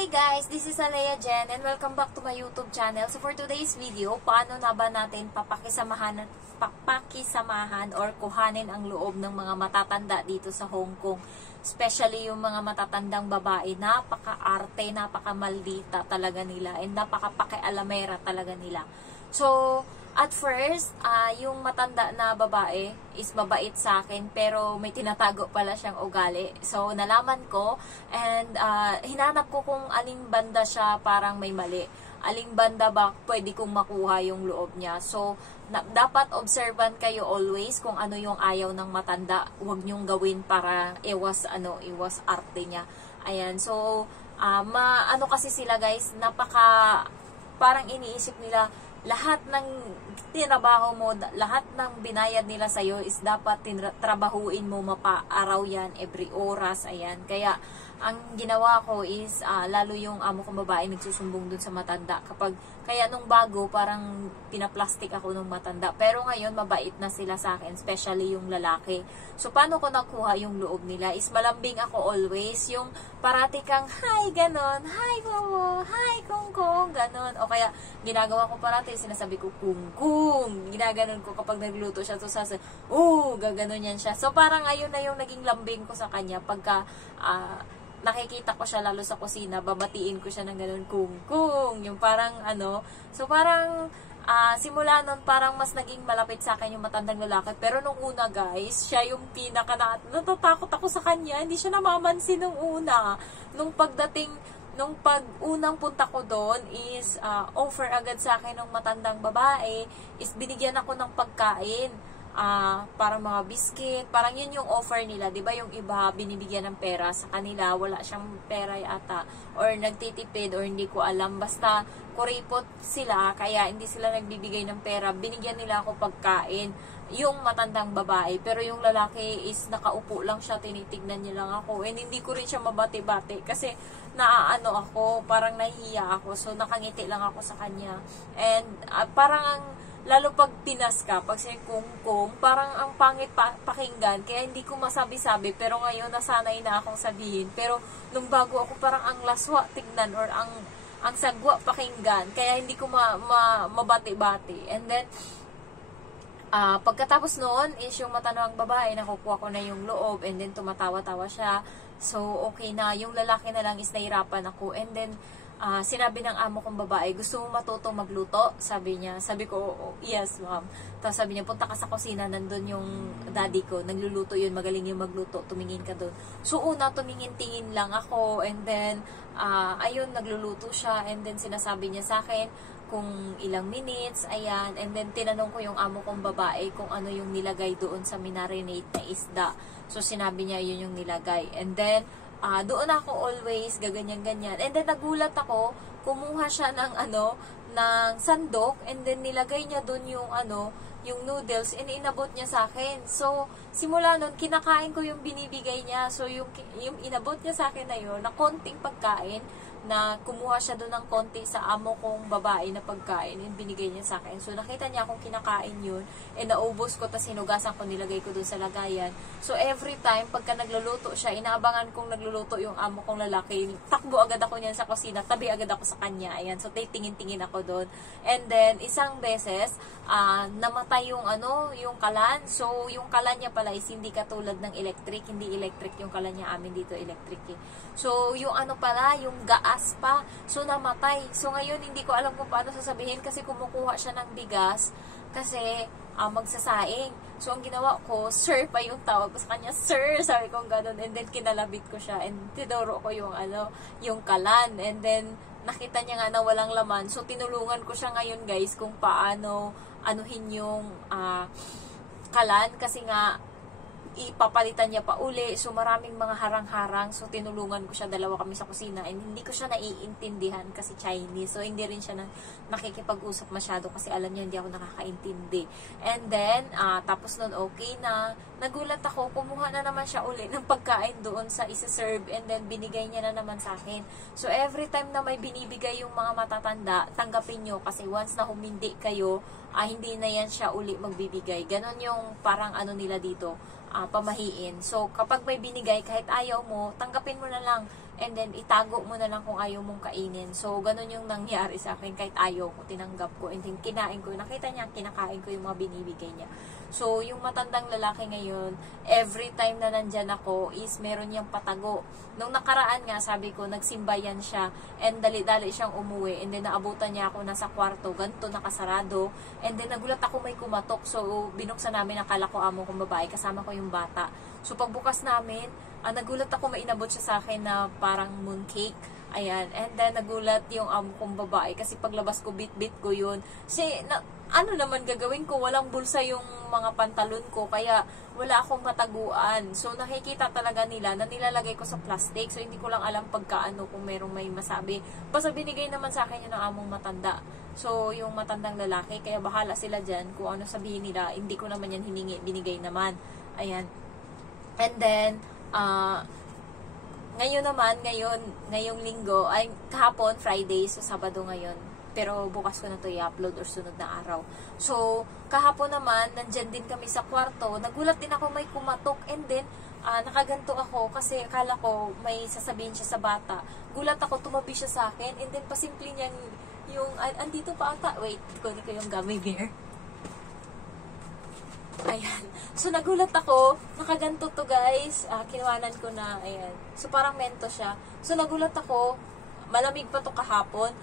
Hi guys, this is Alea Jen and welcome back to my YouTube channel. So for today's video, paano na ba natin papakisamahan or kuhanin ang loob ng mga matatanda dito sa Hong Kong. Especially yung mga matatandang babae, napaka-arte, napaka-maldita talaga nila and napaka-pakialamera talaga nila. So, at first, yung matanda na babae is mabait sa akin pero may tinatago pala siyang ugali. So, nalaman ko and hinanap ko kung aling banda siya parang may mali. Aling banda ba pwede kong makuha yung loob niya. So, dapat observant kayo always kung ano yung ayaw ng matanda. Huwag niyong gawin para iwas arte niya. Ayan, so, ano kasi sila guys, parang iniisip nila, lahat ng tinabaho mo, lahat ng binayad nila sa'yo is dapat trabahuin mo mapa-araw yan, every oras, ayan. Kaya, ang ginawa ko is, lalo yung amo kong babae nagsusumbong dun sa matanda. Kaya nung bago, parang pinaplastik ako nung matanda. Pero ngayon, mabait na sila sa akin, especially yung lalaki. So, paano ko nakuha yung loob nila? Is malambing ako always, yung parati kang, hi, ganon, hi, Momo, hi, Kung Kung, ganon. O kaya, ginagawa ko parati, sinasabi ko, Kung Kung. Ginaganon ko kapag nagluto siya, so sasabi, gaganon yan siya. So, parang ayun na yung naging lambing ko sa kanya, pagka, nakikita ko siya lalo sa kusina, babatiin ko siya ng ganun, Kung Kung, yung parang so parang simula nun parang mas naging malapit sa akin yung matandang lalaki, pero nung una guys, siya yung natatakot ako sa kanya, hindi siya namamansin nung una. Nung unang punta ko doon is offer agad sa akin ng matandang babae, is binigyan ako ng pagkain. Parang mga biscuit, parang yun yung offer nila, 'di ba? Yung iba binibigyan ng pera, sa kanila wala siyang pera yata or nagtitipid or hindi ko alam, basta kuripot sila kaya hindi sila nagbibigay ng pera. Binigyan nila ako pagkain, yung matandang babae, pero yung lalaki is nakaupo lang siya, tinitignan niya lang ako and hindi ko rin siya mabati-bati kasi naaano ako, parang nahihiya ako, so nakangiti lang ako sa kanya and parang lalo pag Pinas ka, pag si Kung Kung, parang ang pangit pakinggan, kaya hindi ko masabi-sabi, pero ngayon nasanay na akong sabihin. Pero nung bago ako, parang ang laswa tignan or ang sagwa pakinggan, kaya hindi ko mabati-bati. And then, pagkatapos noon is yung matanong babae, nakukuha ko na yung loob, and then tumatawa-tawa siya. So, okay na. Yung lalaki na lang is nahirapan ako. And then, sinabi ng amo kong babae, gusto mo matutong magluto? Sabi niya. Sabi ko, yes ma'am. Tapos sabi niya, punta ka sa kusina, nandun yung daddy ko, nagluluto yun, magaling yung magluto, tumingin ka doon. So una, tumingin-tingin lang ako, and then, ayun, nagluluto siya, and then sinasabi niya sa akin kung ilang minutes, ayan, and then tinanong ko yung amo kong babae kung ano yung nilagay doon sa minarinate na isda. So sinabi niya, yun yung nilagay. And then, doon ako always gaganyan-ganyan. And then nagulat ako, kumuha siya ng ng sandok, and then nilagay niya doon yung noodles, and inabot niya sa akin. So, simula nun, kinakain ko yung binibigay niya. So, yung inabot niya sa akin na yun, na konting pagkain, na kumuha siya doon ng konti sa amo kong babae na pagkain, and binigay niya sa akin. So, nakita niya akong kinakain yun, and naubos ko, tas hinugasan ko, nilagay ko doon sa lagayan. So, every time, pagka nagluluto siya, inaabangan kong nagluluto yung amo kong lalaki, takbo agad ako niyan sa kusina, tabi agad ako sa kanya, ayan. So, titingin-tingin ako doon. And then, isang beses, namatay yung yung kalan. So, yung kalan niya pala is hindi katulad ng electric, hindi electric yung kalan niya, amin dito electric eh. So, yung pala, yung gaas pa, so namatay. So, ngayon, hindi ko alam kung paano sasabihin kasi kumukuha siya ng bigas kasi magsasaing. So, ang ginawa ko, sir pa yung tawag sa kanya, sir, sabi ko gano'n, and then kinalabit ko siya, and tinuro ko yung yung kalan, and then nakita niya nga na walang laman. So, tinulungan ko siya ngayon guys kung paano anuhin yung kalan kasi nga ipapalitan niya pa uli. So, maraming mga harang-harang. So, tinulungan ko siya. Dalawa kami sa kusina. And hindi ko siya naiintindihan kasi Chinese. So, hindi rin siya nakikipag-usap masyado kasi alam niya hindi ako nakakaintindi. And then, tapos nun okay na. Nagulat ako. Kumuha na naman siya uli ng pagkain doon sa isa-serve. And then, binigay niya na naman sa akin. So, every time na may binibigay yung mga matatanda, tanggapin nyo. Kasi once na humindi kayo, hindi na yan siya uli magbibigay. Ganon yung parang nila dito. Pamahiin. So, kapag may binigay, kahit ayaw mo, tanggapin mo na lang. and then itago mo na lang kung ayaw mong kainin. So, ganun yung nangyari sa akin, kahit ayaw ko, tinanggap ko, and then kinain ko. Nakita niya, kinakain ko yung mga binibigay niya. So, yung matandang lalaki ngayon, every time na nandyan ako, is meron niyang patago. Nung nakaraan nga, sabi ko, nagsimbayan siya, and dali-dali siyang umuwi, and then naabutan niya ako nasa kwarto, ganito, nakasarado, and then nagulat ako may kumatok. So, binuksan namin, akala ko amo kong babae, kasama ko yung bata. So, pagbukas namin, nagulat ako, may inabot siya sa akin na parang mooncake. Ayan. And then, nagulat yung amo kong babae. Kasi paglabas ko, bit-bit ko yun. Kasi, ano naman gagawin ko? Walang bulsa yung mga pantalon ko. Kaya, wala akong mataguan. So, nakikita talaga nila na nilalagay ko sa plastic. So, hindi ko lang alam pagkaano kung merong may masabi. Basta binigay naman sa akin yun ng among matanda. So, yung matandang lalaki. Kaya, bahala sila dyan. Kung ano sabihin nila, hindi ko naman yan hiningi. Binigay naman. Ayan. And then, ngayon naman, ngayong linggo, ay kahapon, Friday, so Sabado ngayon. Pero bukas ko na to i-upload or sunod na araw. So, kahapon naman, nandyan din kami sa kwarto. Nagulat din ako may kumatok. And then, nakaganto ako kasi akala ko may sasabihin siya sa bata. Gulat ako, tumabi siya sa akin. And then, pasimple niyang yung, andito pa ata. Wait, kunin ko yung gummy bear. Ayan. So, nagulat ako. Nakaganto to, guys. Kinuhanan ko na. Ayan. So, parang mento siya. So, nagulat ako. Malamig pa to kahapon.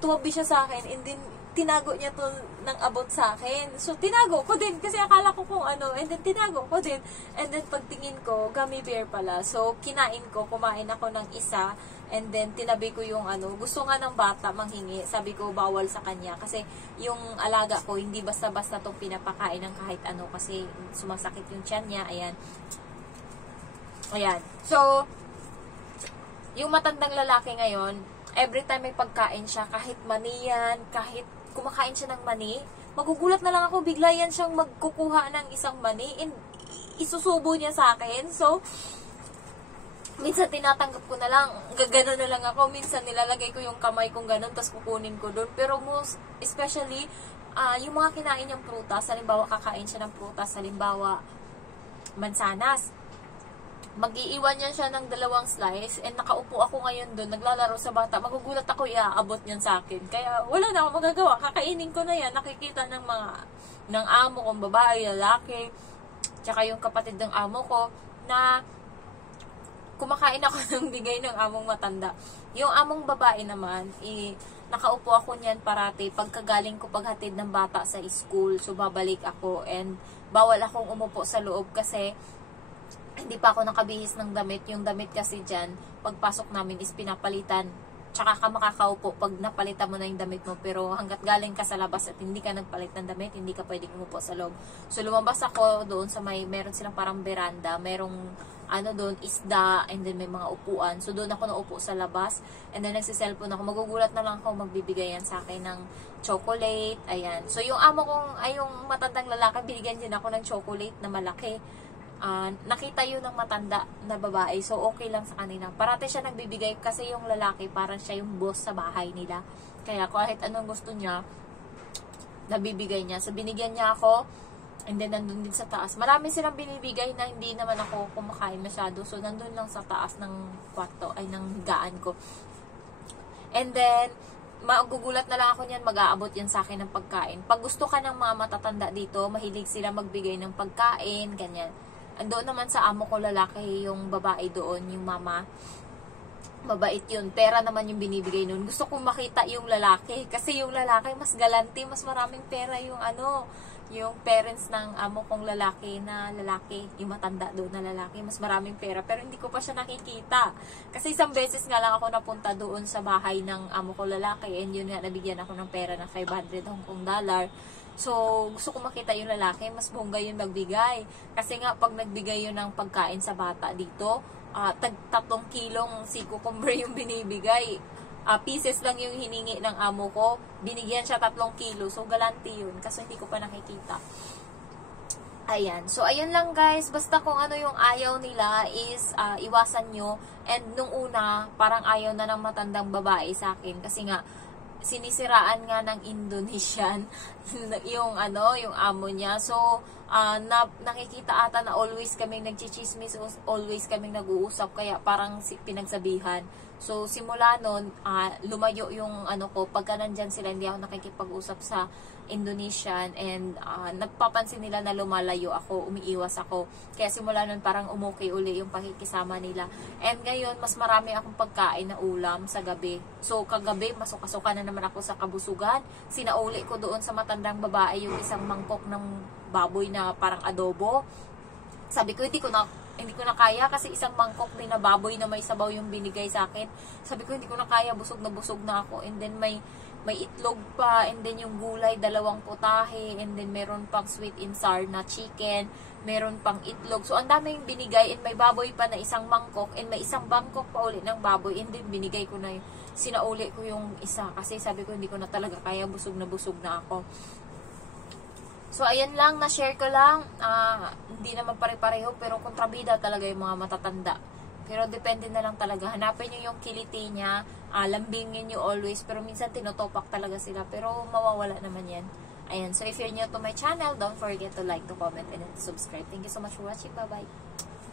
Tumabi siya sa akin. And then, tinago niya to ng abot sa akin. So, tinago ko din. Kasi akala ko kung ano. And then, tinago ko din. And then, pagtingin ko, gummy bear pala. So, kinain ko. Kumain ako ng isa. And then, tinabi ko yung ano. Gusto nga ng bata manghingi. Sabi ko, bawal sa kanya. Kasi, yung alaga ko, hindi basta-basta itong pinapakain ng kahit ano. Kasi, sumasakit yung tiyan niya. Ayan. Ayan. So, yung matandang lalaki ngayon, every time may pagkain siya, kahit mani yan, kahit kumakain siya ng mani, magugulat na lang ako, bigla yan siyang magkukuha ng isang mani, and isusubo niya sa akin. So, minsan tinatanggap ko na lang, gagano na lang ako, minsan nilalagay ko yung kamay kong ganun, tapos kukunin ko doon. Pero most, especially, yung mga kinain niyang prutas, halimbawa kakain siya ng prutas, halimbawa mansanas, mag-iiwan niya siya ng 2 slice, and nakaupo ako ngayon doon, naglalaro sa bata, magugulat ako, iaabot niyan sa akin. Kaya wala na akong magagawa, kakainin ko na yan, nakikita ng amo kong babae, lalaki, tsaka yung kapatid ng amo ko, na kumakain ako ng bigay ng among matanda. Yung among babae naman, nakaupo ako niyan parati, pagkagaling ko paghatid ng bata sa school, so babalik ako, and bawal akong umupo sa loob kasi hindi pa ako nakabihis ng damit. Yung damit kasi dyan, pagpasok namin is pinapalitan. Tsaka ka makakaupo pag napalitan mo na yung damit mo. Pero hanggat galing ka sa labas at hindi ka nagpalit ng damit, hindi ka pwedeng umupo sa loob. So lumabas ako doon sa meron silang parang veranda. Merong doon, isda, and then may mga upuan. So doon ako naupo sa labas. And then nagsiselfone ako. Magugulat na lang ako, magbibigay yan sa akin ng chocolate. Ayan. So yung amo kong, yung matandang lalaki, binigyan din ako ng chocolate na malaki. Nakita yun ng matanda na babae, so okay lang sa kanila. Parati siya nagbibigay kasi yung lalaki parang siya yung boss sa bahay nila. Kaya kahit anong gusto niya, nabibigay niya. So binigyan niya ako, and then nandun din sa taas. Marami silang binibigay na hindi naman ako kumakain masyado. So nandun lang sa taas ng kwarto, ay ng higaan ko. And then, magugulat na lang ako niyan, mag-aabot yan sa akin ng pagkain. Pag gusto ka ng mga matatanda dito, mahilig sila magbigay ng pagkain, ganyan. Andoon naman sa amo ko lalaki, yung babae doon, yung mama. Mabait yun. Pera naman yung binibigay nun. Gusto kong makita yung lalaki. Kasi yung lalaki, mas galante, mas maraming pera yung yung parents ng amo kong lalaki, yung matanda doon na lalaki, mas maraming pera. Pero hindi ko pa siya nakikita. Kasi isang beses nga lang ako napunta doon sa bahay ng amo ko lalaki, and yun nga, nabigyan ako ng pera na 500 Hong Kong dollar. So, gusto ko makita yung lalaki, mas bongga yun magbigay. Kasi nga, pag nagbigay yun ng pagkain sa bata dito, 3 kilong si cucumber yung binibigay. Pieces lang yung hiningi ng amo ko. Binigyan siya 3 kilo. So, galante yun. Kasi hindi ko pa nakikita. Ayan. So, ayan lang guys. Basta kung ano yung ayaw nila is iwasan nyo. And nung una, parang ayaw na ng matandang babae sa akin. Kasi nga, sinisiraan nga ng Indonesian yung yung amo niya. So nakikita ata na always kaming nagchichismis, always kaming nag-uusap, kaya parang pinagsabihan. So simula nun, lumayo yung ko, pagka nandyan sila, hindi ako nakikipag-usap sa Indonesian, and nagpapansin nila na lumalayo ako, umiiwas ako. Kaya simula nun parang umuki uli yung pakikisama nila. And ngayon, mas marami akong pagkain na ulam sa gabi. So kagabi, masuka-suka na naman ako sa kabusugan. Sinauli ko doon sa matandang babae yung isang mangkok ng baboy na parang adobo. Sabi ko, hindi ko na kaya kasi isang mangkok din na baboy na may sabaw yung binigay sa akin. Sabi ko, hindi ko na kaya, busog na ako. And then may itlog pa, and then yung gulay, 2 putahe, and then meron pang sweet and sour na chicken, meron pang itlog. So ang daming binigay, and may baboy pa na isang mangkok, and may isang bangkok pa ulit ng baboy, and then binigay ko na sinauli ko yung isa kasi sabi ko hindi ko na talaga kaya, busog na ako. So ayan lang, na-share ko lang. Hindi naman pare-pareho, pero kontrabida talaga yung mga matatanda. Pero depende na lang talaga. Hanapin nyo yung kiliti niya, lambingin nyo always, pero minsan tinotopak talaga sila, pero mawawala naman yan. Ayan, so if you're new to my channel, don't forget to like, to comment, and to subscribe. Thank you so much for watching. Bye-bye!